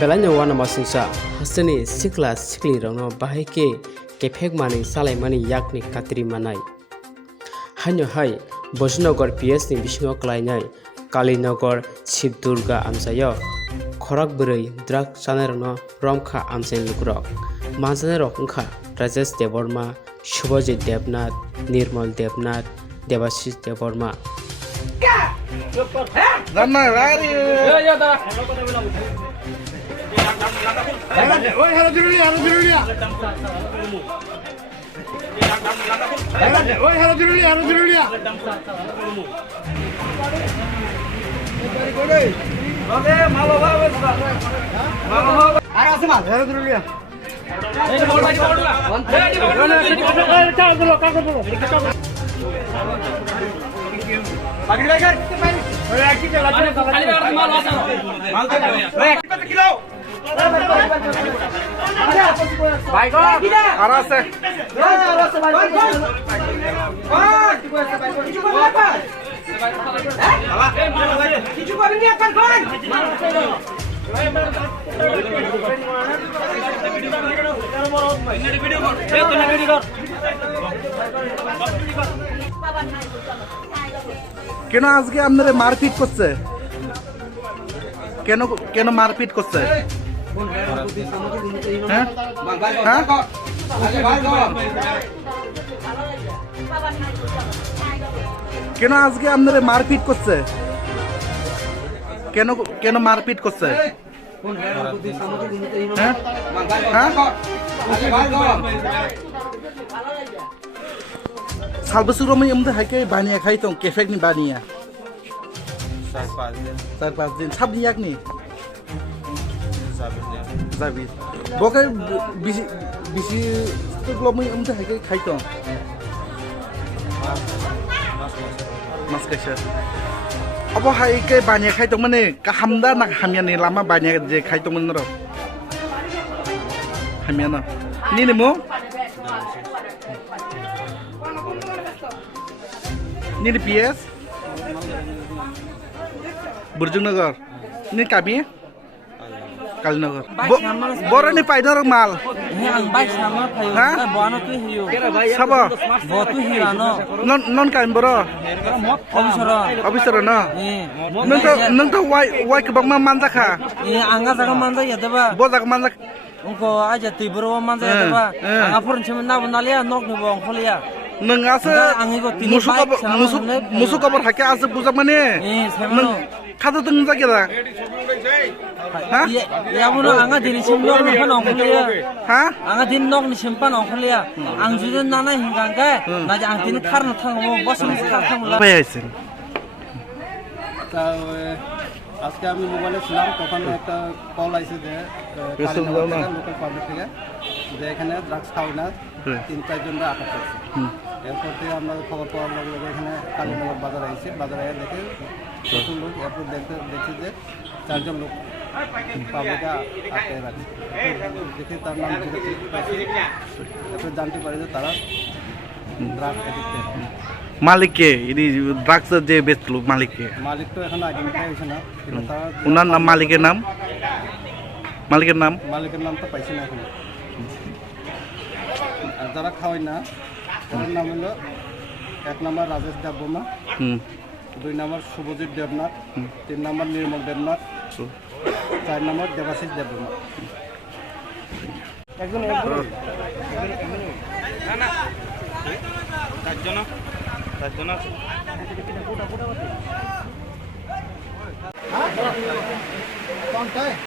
Belanya wana masingsa hasani sikla sikli rongno bahike kefek mani salai mani yakni katri manai. Hanyo hai Bojnagar PS ni bisingo klainai Kalinagar Shiv Durga amsayo khorak bwrwi drug chanarno romkha amsai lukrok manjane rok wngkha Rajesh Deborma, Subhajit Devnath, Nirmal Devnath, Devashish Deborma. কেন আজকে আপনারা মারপিট করছে? কেন কেন মারপিট করছে? হ্যাঁ হ্যাঁ কেন আজকে আপনারা মারপিট করছে? কেন কেন মারপিট করছে? হ্যাঁ হ্যাঁ সালবসুর রমে এমনি হাইকে বানিয়া খাই তো কেফেক নি বানিয়া 4-5 দিন সব নিয়াক নি যাবি বকে বিসি বিসি তো গ্লোমে এমনি হাইকে খাই তো মাছ কাইসা अब हाइके बानिया खाइ तो माने हामदा ना हामिया नि लामा बानिया जे खाइ तो मन र हामिया ना नि नेमो नि PS बुर्जुगनगर नि काबि कालीनगर बरनि पाइदर माल ang bike sama kayo bono tu hiyo sabo botu hiyo no non kan boro officer na nang to wai ke bang manja kha anga jaga manja ya deba bo jaga manja ungko aja tibro manja ya deba anga purun chimna bunalia nok ni bong kholia nangase musuk kabar hake ase buja mane nang khada tung jagera ha ya buno anga dini simno no phan kholia ha anga din nok ni simpan kholia ang juden nana hinganga na ang din kharna thangmo bosum thangla পাইছেন তা আজকে আমি মোবাইলে ছিলাম তখন একটা call আইছে যে লোকাল পাবলিক থেকে যে এখানে ড্রাগস খাওয়া না 3-4 জনরা আটক করছে এরপর থেকে আমরা খবর পাওয়ার লগে এখানে কালীনগর বাজার আইছে বাজারে দেখে প্রচুর লোক এরপর দেখছি যে 4 জন লোক পাবলিকে আটকে রাখছে দেখে তার নাম জিজ্ঞাসা করছি এরপর জানতে পারি যে তারা ড্রাগ এডিক্টেড মালিক কে ইনি ড্রাগস যে বেচলো মালিক কে মালিক তো এখন আইডেন্টিফাই হয়েছে না কিন্তু তারা ওনার নাম মালিকের নাম মালিকের নাম তো পাইছি না এখন আর যারা খাওয়াই না তাদের নাম হলো 1 নম্বর রাজেশ দেববর্মা 2 নম্বর শুভজিৎ দেবনাথ 3 নম্বর নির্মল দেবনাথ 4 নম্বর দেবাশিস দেববর্মা একজন না